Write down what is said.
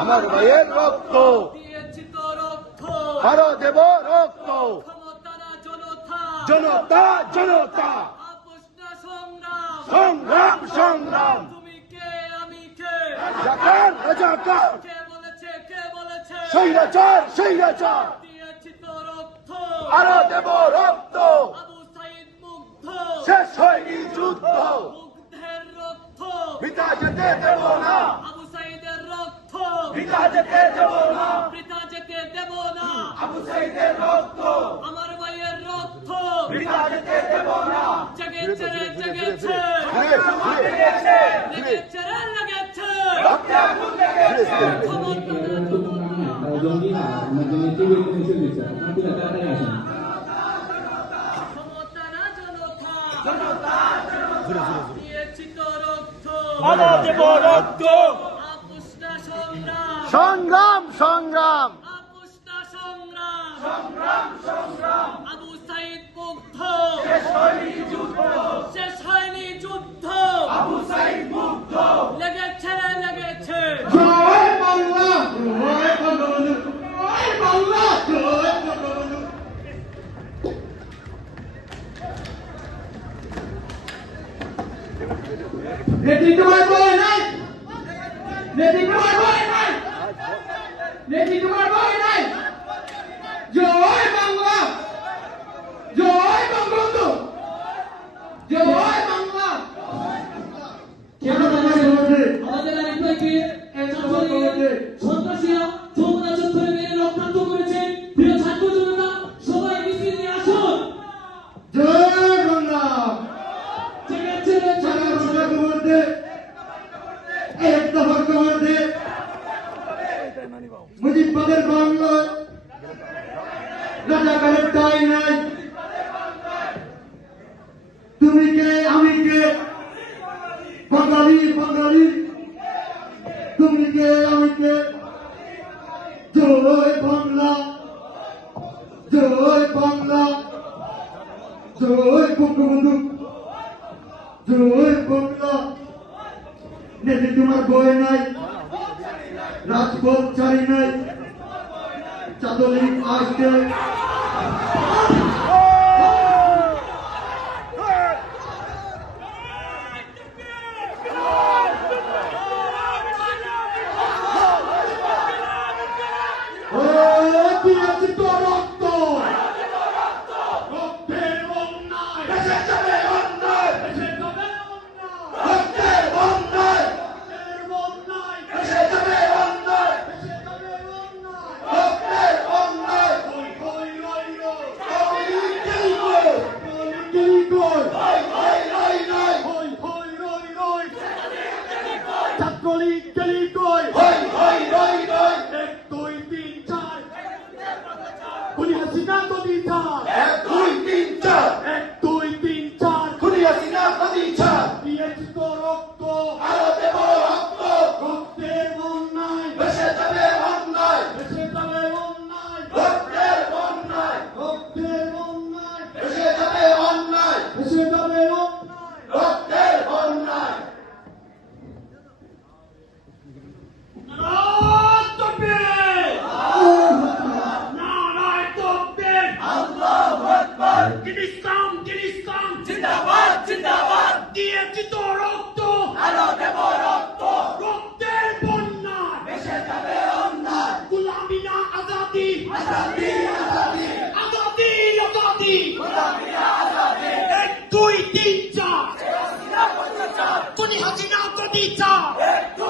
আমার ভাইয়ের রক্ত দিয়েছি তো রক্ত, আরো দেব রক্ত। ক্ষমতা না জনতা, জনতা জনতা, আপোষ না সংগ্রাম, সংগ্রাম সংগ্রাম। তুমি কে আমি কে, রাজাকার রাজাকার, কে বলেছে স্বৈরাচার স্বৈরাচার, দিয়েছি তো রক্ত, আরো দেব রক্ত। আবু সাইদ মুগ্ধ, শেষ হয়নি যুদ্ধ, মুগ্ধের রক্ত, বৃথা যেতে দেব না, আবু সাইদের রক্ত, বৃথা যেতে দেব না, বৃথা যেতে দেব না, আবু সাইদের রক্ত আমার ভাইয়ের রক্ত, বৃথা যেতে দেব না। জেগেছে রে জেগেছে, লেগেছে, লেগেছে রে লেগেছে, রক্তে আগুন লেগেছে। জঙ্গি না আমাদের নেতৃত্বে মিছিল দিচ্ছে আপনারা পুরো তাড়াতাড়ি আসেন। ক্ষমতা না জনতা, দিয়েছি তো রক্ত, আরো দেব রক্ত। আপোষ না সংগ্রাম, সংগ্রাম সংগ্রাম, আপোষ না সংগ্রাম, আবু সাইদ মুগ্ধ, শেষ হয়নি যুদ্ধ, আবু সাইদ মুগ্ধ। লেগেছে রে লেগেছে, জয় বাংলা, জয় বঙ্গবন্ধু, জয় বাংলা, জয় বঙ্গবন্ধু। নেতৃত্ব বই নাই, নেতৃত্ব বই নাই, নেতৃত্ব বই নাই। জয় বাংলা, জয় বঙ্গবন্ধু, জয় বাংলা। আমাদের আরেকটা কি সন্ত্রাসীরা যমুনা চত্বরে মেরে রক্তাক্ত করেছে। প্রিয় ছাত্র জনতা, সবাই মিছিল নিয়ে আসুন। জয় বাংলা। জেগেছে রে জেগেছে, এক দফার মধ্যে মুজিববাদের বাংলায় রাজাকারের ঠাঁই নাই। তুমি কে আমি কে, বাঙালি বাঙালি, তুমি কে আমি কে। জয় বাংলা, জয় বাংলা, জয় বঙ্গবন্ধু, জয় বাংলা। নেতি তোমার বই নাই, রাজপথ ছাড়ি নাই, চাঁদলিক আসবে। দিয়েছি তো রক্ত, রক্তের অন্যায়, দেশে যাবে অন্যায়, দেশে যাবে অন্যায়, রক্তের অন্যায়, রক্তের অন্যায়, দেশে যাবে অন্যায়, দেশে যাবে অন্যায়। রক্তের অন্যায়। হই হই রই রই, কই কেই কই, কি কই, হই হই রই রই, হই হই রই রই। ছাত্রলীগ গেলি কই, হই হই রই রই। 1 2 3 4, খুনি হাসিনা গদি ছাড়। 1 2 3 4, 1 2 3 4, খুনি হাসিনা খদিজা, দিয়েছি তো রক্ত, আরো দেব রক্ত। রক্তের অন্যায়, দেশে যাবে অন্যায়, দেশে যাবে অন্যায়, রক্তের অন্যায়, রক্তের অন্যায়, দেশে যাবে অন্যায়, দেশে যাবে অন্যায়। রক্তের অন্যায়। নারায় তাকবীর, নারায় তাকবীর। আল্লাহু আকবার, দিন ইসলাম জিন্দাবাদ জিন্দাবাদ, দিয়েছি তো রক্ত, আরো দেব রক্ত। রক্তের বন্যায়। দেশে যাবে অন্যায়, গোলামি না আজাদি, আজাদি আজাদি, আজাদি আজাদি। গোলামি না আজাদি। 1 2 3 4, হাসিনা খদিজা, খুনি হাসিনা গদি ছাড়। 1 2